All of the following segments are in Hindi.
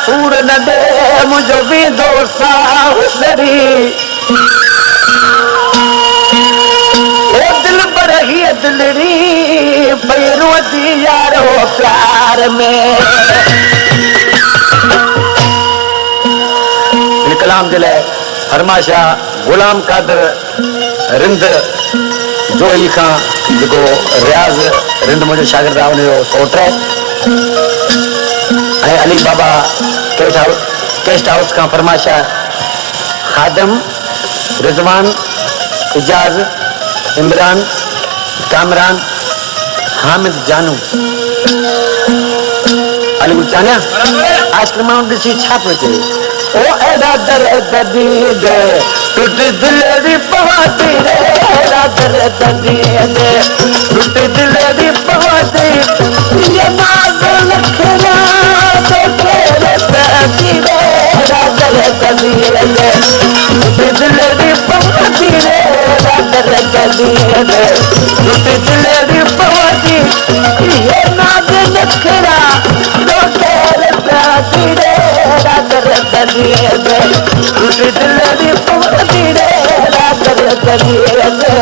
सूर न दे मुझो भी दोसा हुसरी ओ दिल पर ही दिलरी पैरों दी यारो प्यार में कलाम दिले फरमाशा गुलाम कादर रिंद जोई खां जो रियाज रिंद मुझे शागिर्द उन सोट है अली बाबा गेस्ट हाउस का फरमाशा खादम रिजवान इजाज इमरान कामरान हामिद जानू अली गुचाना आश्रमा दिसी छाप चे ओ एदा दर्द दी दे टूट दिल दी पवाती रे एदा दर्द दी दे टूट दिल दी पवाती ये नाज लखना तो तेरे पति रे एदा दर्द दी दे टूट दिल दी पवाती रे एदा दर्द दी दे टूट दिल दी पवाती ये नाज लखना तो तेरे पति रे एदा दर्द दी दे टूट दिल दी पवाती रे एदा दर्द दी दे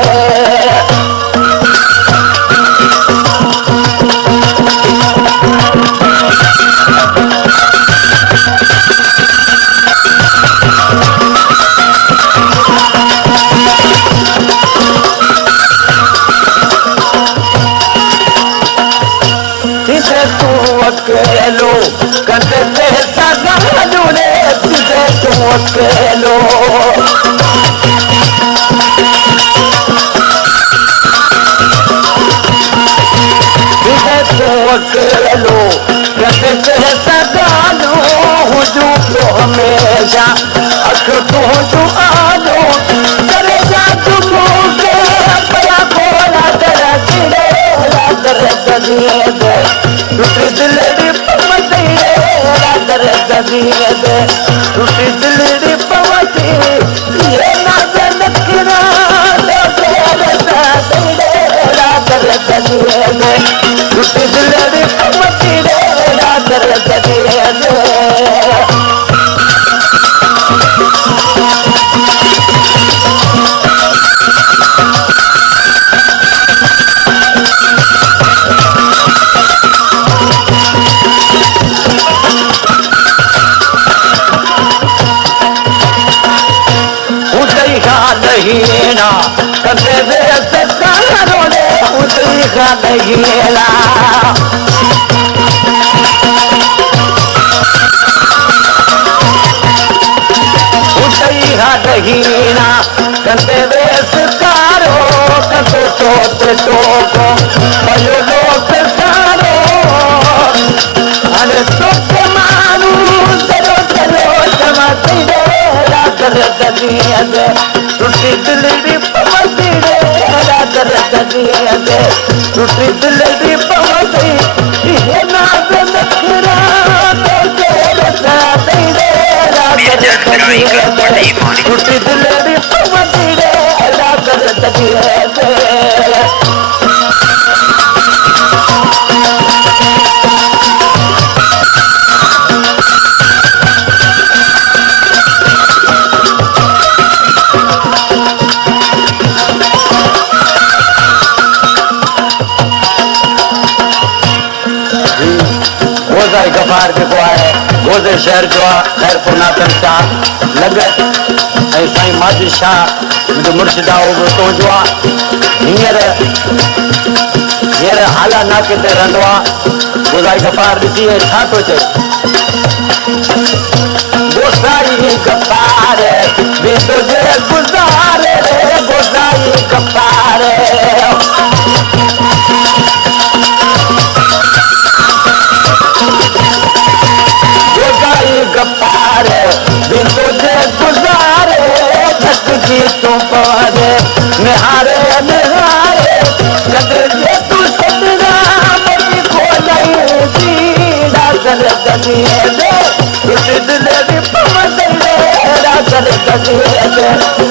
अकेलो कंधे पे सगानो रे तुझे तू अकेलो तुझे तू अकेलो कंधे पे सगानो हुजू तो हमेशा अख तो तू आनो करेगा तू मुझे बड़ा बोला कर दिले दर दिए दे टूटी दिल दी पवती रे दर्द दी दे टूटी दिल दी पवती ये नाज नखरा तो तेरे साथ रे दर्द दी दे टूटी दिल दी पवती रे दर्द दी दे नहीना कदे वे सकारो ने उतरी का नहीला उतरी का नहीना कदे वे सकारो कदे तोते टोको भयो लोक सारो अरे तोते मानू चलो चलो समाती रे दर्द दी दे टूटी दिल दी पवती रे दर्द दी दे टूटी दिल दी पवती ये नाज नखरा तो तेरे साथ रे दर्द दी दे टूटी दिल दी पवती रे दर्द दी दे गफार जो है गोजे शहर जो खैर पुनातन शाह लगत ऐं साईं माजी शाह मुंहिंजो मुर्शिदा उहो तो जो हींअर हाला नाके ते रहंदो आहे गोज़ाई गफार ॾिसी छा थो चए गोज़ाई गफार वेंदो जे गुज़ारे रे गोज़ाई गफार दे